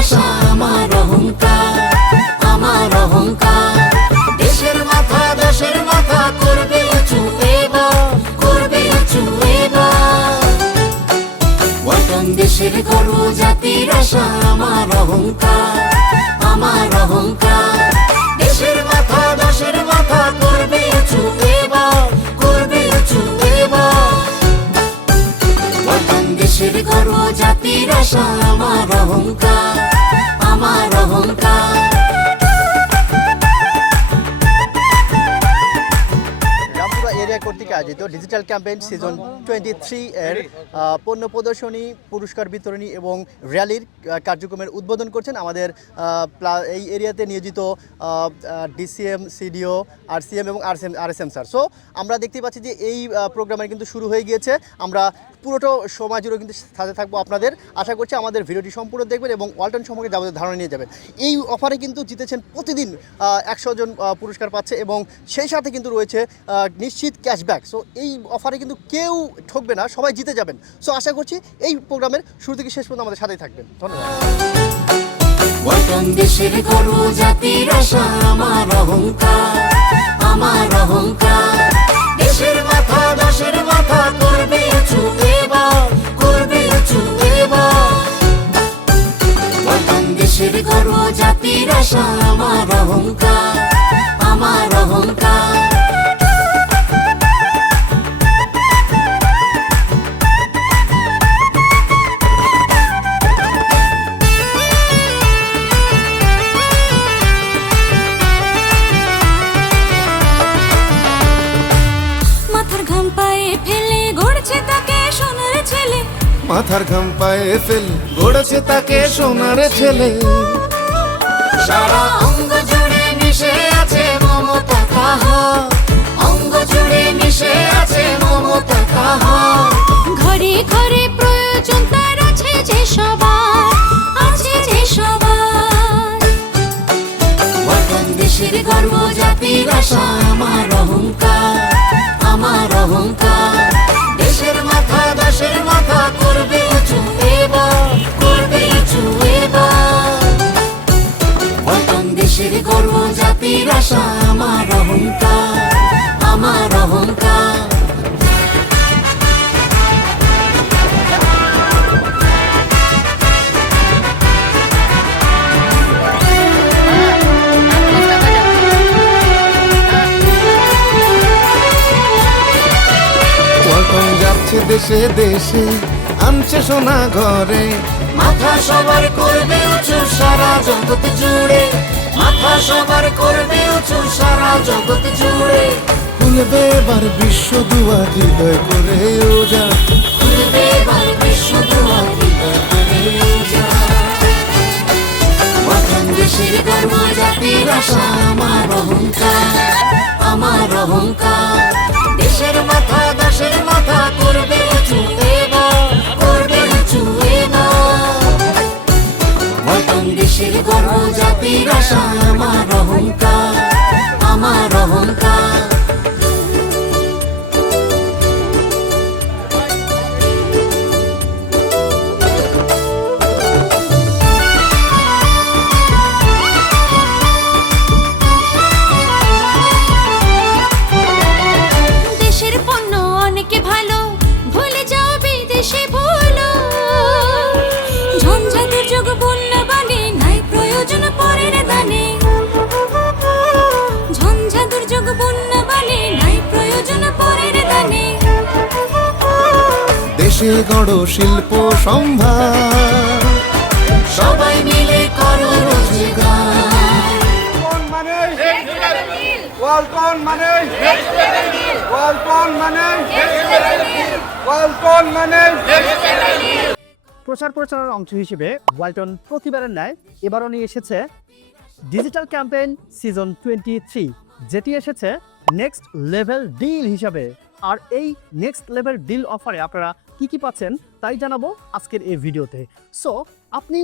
আশা আমার অহংকার, আমার অহংকার। দেশের মাথা দেশের মাথা করবে উঁচু এবার, করবে উঁচু এবার। ওয়ালটন দেশের গর্ব জাতির আশা আমার অহংকার, আমার অহংকার। দেশের মাথা দেশের মাথা করবে উঁচু এবার, করবে উঁচু এবার। ওয়ালটন দেশের গর্ব জাতির আশা আমার অহংকার, আমার অহংকার। এরিয়া কর্তৃক আয়োজিত ডিজিটাল ক্যাম্পেইন সিজন 23 এর পণ্য প্রদর্শনী, পুরস্কার বিতরণী এবং র্যালির কার্যক্রমের উদ্বোধন করছেন আমাদের এই এরিয়াতে নিয়োজিত ডিসিএম, সিডিও, আরসিএম এবং আরএসএম স্যার। সো আমরা দেখতে পাচ্ছি যে এই প্রোগ্রামের কিন্তু শুরু হয়ে গিয়েছে। আমরা পুরোটা সময় জুড়ে কিন্তু সাথে থাকবো আপনাদের। আশা করছি আমাদের ভিডিওটি সম্পূর্ণ দেখবেন এবং ওয়ালটন সম্পর্কে যাবতীয় ধারণা নিয়ে যাবেন। এই অফারে কিন্তু জিতেছেন প্রতিদিন 100 জন পুরস্কার পাচ্ছে এবং সেই সাথে কিন্তু রয়েছে নিশ্চিত ক্যাশব্যাক। সো এই অফারে কিন্তু কেউ ঠকবে না, সবাই জিতে যাবেন। সো আশা করছি এই প্রোগ্রামের শুরু থেকে শেষ পর্যন্ত আমাদের সাথেই থাকবেন। ধন্যবাদ। ওয়ালটন দেশের গর্ব জাতির আশা আমার অহংকার, আমার অহংকার। দেশের মাথা দেশের মাথা করবে উঁচু এবার, করবে উঁচু এবার। ওয়ালটন দেশের গর্ব জাতির আশা আমার অহংকার, আমার অহংকার। মাথার ঘাম পায়ে ফেলে গড়েছে তাকে সোনার ছেলে। সারা অঙ্গ জুড়ে মিশে আছে মমতা কাহার, অঙ্গ জুড়ে মিশে আছে মমতা কাহার। ঘরে ঘরে প্রয়োজন তার আছে যে সবার, আছে যে সবার। ওয়ালটন দেশের গর্ব জাতির আশা আমার অহংকার, আমার অহংকার। দেশের মাথা দেশের মাথা করবে উঁচু এবার, করবে উঁচু এবার। ওয়ালটন দেশের গর্ব জাতির আশা আমার অহংকার, আমার অহংকার। ওয়ালটন যাচ্ছে দেশে দেশে, আনছে সোনা ঘরে। মাথা সবার করবে উঁচু সারা জগৎ জুড়ে, মাথা সবার করবে উঁচু সারা জগৎ জুড়ে। খুলবে এবার বিশ্ব দুয়ার হৃদয় করে উজাড়, খুলবে এবার বিশ্ব দুয়ার হৃদয় করে উজাড়। ওয়ালটন দেশের গর্ব জাতির আশা আমার অহংকার, আমার অহংকার। দেশের মাথা দেশের মাথা করবে উঁচু এবার, করবে উঁচু এবার। ওয়ালটন দেশের গর্ব জাতির আশা আমার অহংকার, আমার অহংকার। দেশের পণ্য অনেকে ভালো, ভুলে যাও বিদেশে ভুলো। ঝঞ্ঝা দুর্যোগ বন্যা বানে, নাই প্রয়োজন পরের দানে। ঝঞ্ঝা দুর্যোগ বন্যা বানে, নাই প্রয়োজন পরের দানে। দেশে গড় শিল্প সম্ভার, সবাই মিলে করো রোজগার। ওয়ালটন মানে ওয়ালটন মানে ওয়ালটন মানে। প্রচার প্রচারের অংশ হিসেবে ওয়ালটন প্রতিবারের ন্যায় এবারও নিয়ে এসেছে ডিজিটাল ক্যাম্পেইন সিজন 23, যেটি এসেছে নেক্সট লেভেল ডিল হিসাবে। আর এই নেক্সট লেভেল ডিল অফারে আপনারা কি পাচ্ছেন তাই জানাবো আজকের এই ভিডিওতে। সো আপনি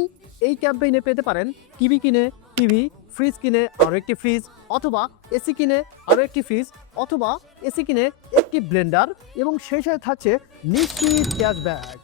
এই ক্যাম্পেইনে পেতে পারেন টিভি কিনে টিভি, ফ্রিজ কিনে আরও একটি ফ্রিজ, অথবা এসি কিনে আরও একটি ফ্রিজ, অথবা এসি কিনে একটি ব্লেন্ডার এবং সেই সাথে থাকছে নিশ্চিত ক্যাশব্যাক।